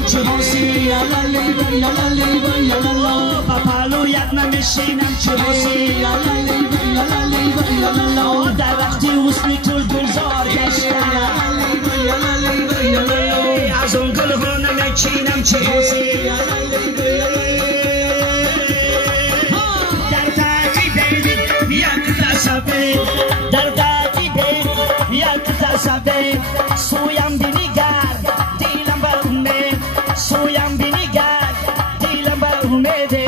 نمیشینم چه باسی یلالی یلالی یلالا پپلویت نمیشینم چه باسی یلالی یلالی یلالا در وقتی حسنی تو گلزار گشتم یلالی یلالی از اون گل ها نمیچینم چه باسی یلالی در تعقیب یک تصبه در تعقیب یک تصبه سویم بینیگر دیلم بر امید سویم بینیگر دیلم بر امیده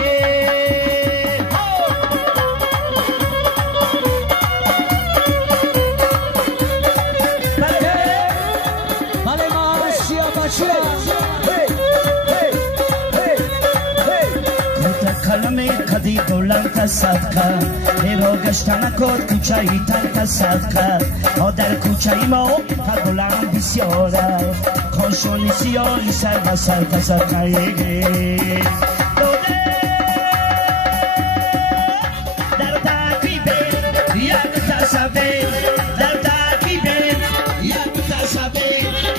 بله ما رشیا بچه کلمه قدی بلند صدقه ایرا گشتن کد کوچه ای ترک صدقه در کوچه ای ما بلند بسیاره کاشونی سیاهی سر و سر که صدقه در تعقیب یک تصبه در تعقیب یک تصبه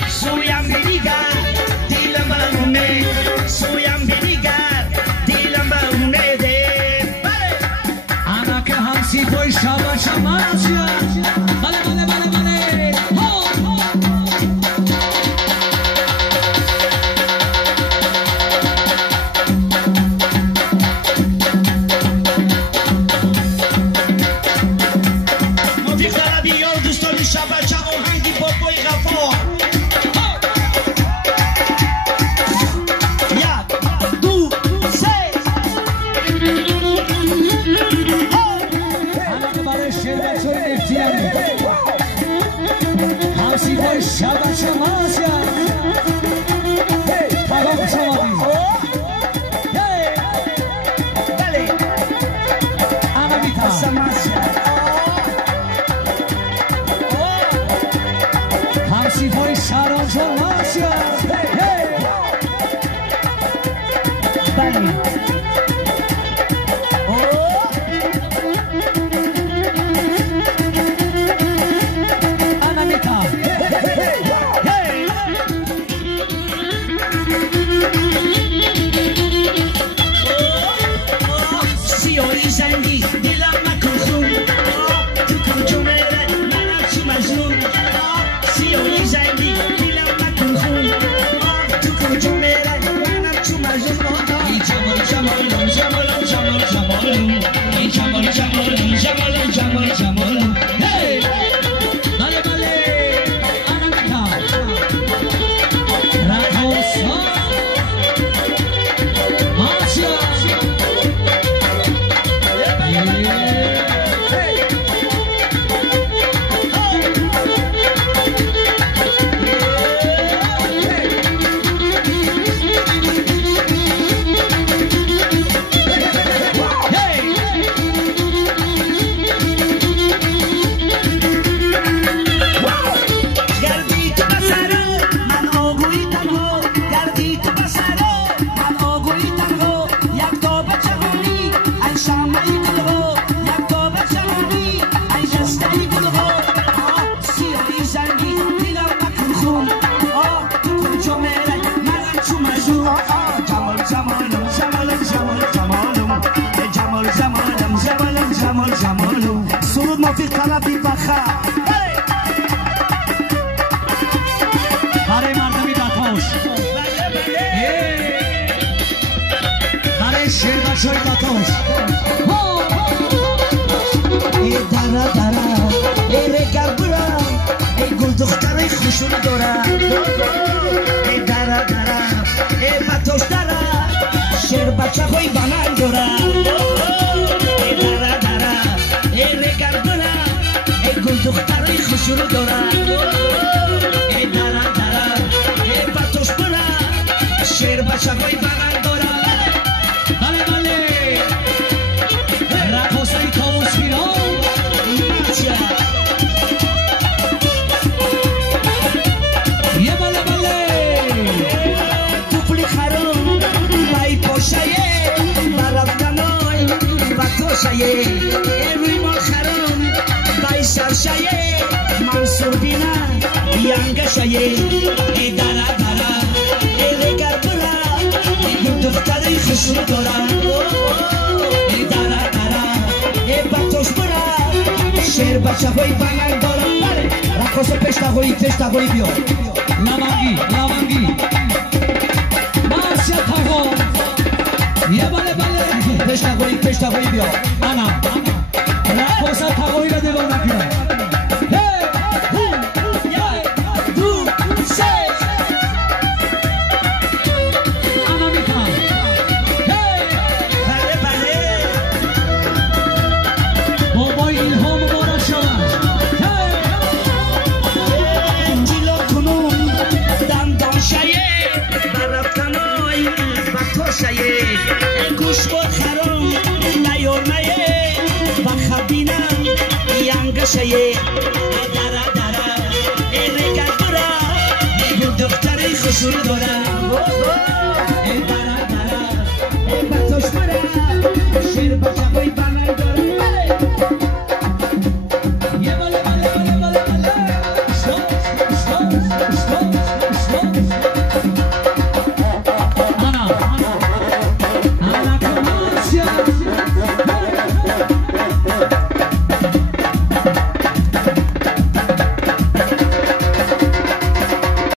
سویم بینیگر دیلم بر امید سویم بینیگر دیلم بر امیده انا که همسی توی شبا شماسیا بله بله بله بله موفیق طلبی یا دوستانی شبا چه آهنگی بابای غفار یک دو سه انا که برای شیر بچه نفتیانی همسی توی شبا شماسیا بابا شما بله انا بیتا همسی توی شران شماسیا بله انا بیتا سیاهی زنگی دلم مکن خون تو کن جمعه منم چو مجنون سیاهی زنگی دلم مکن خون تو کن جمعه منم چو مجنون ای جمال جمالم جمالم جمال جمالم ای جمال جمالم جمالم جمال جمالم بله بله انا بیتا رقصا ماسیا گردی تو بسره من آگویی تنها گردی تو بسره من آگویی تنها یک تا بچهانی ای شمعی دلها یک تا بچهانی ای جسته دلها سیاهی زنگی دلم مکن خون تو کن جمعه منم چو مجنون جمال جمالم جمالم جمال جمالم جمال جمالم جمالم جمال جمالم سرود موفیق طلبی بخر برای مردمی بطاش برای شیر بچه های بطاش ای دره دره ای رگر برا ای گل دختره خوشون داره ای دره دره ای بطاش دره شیر بچه های بنان داره ای دره دره ای رگر برا ای گل دختره خوشون داره ای دره دره ای بطاش برا شیر بچه های بنان داره بله بله رقصای کاوس بیران یه بله بله توفلی خرم بای پاشایه برفتنای و توشایه روی مال خرم بای سرشایه منصور بینا یانگشایه ای دارا دارا ای رگر بچه های بنگ دارم رقص پشتاگوی بیا لامنگی ماسیا تاگو یه بله پشتاگوی بیا انا رقص تاگوی را دیوار نکنه گوش بود خرام نیارمه بخبینم ینگشه دره ایره گرد برا یه دختری خسرو داره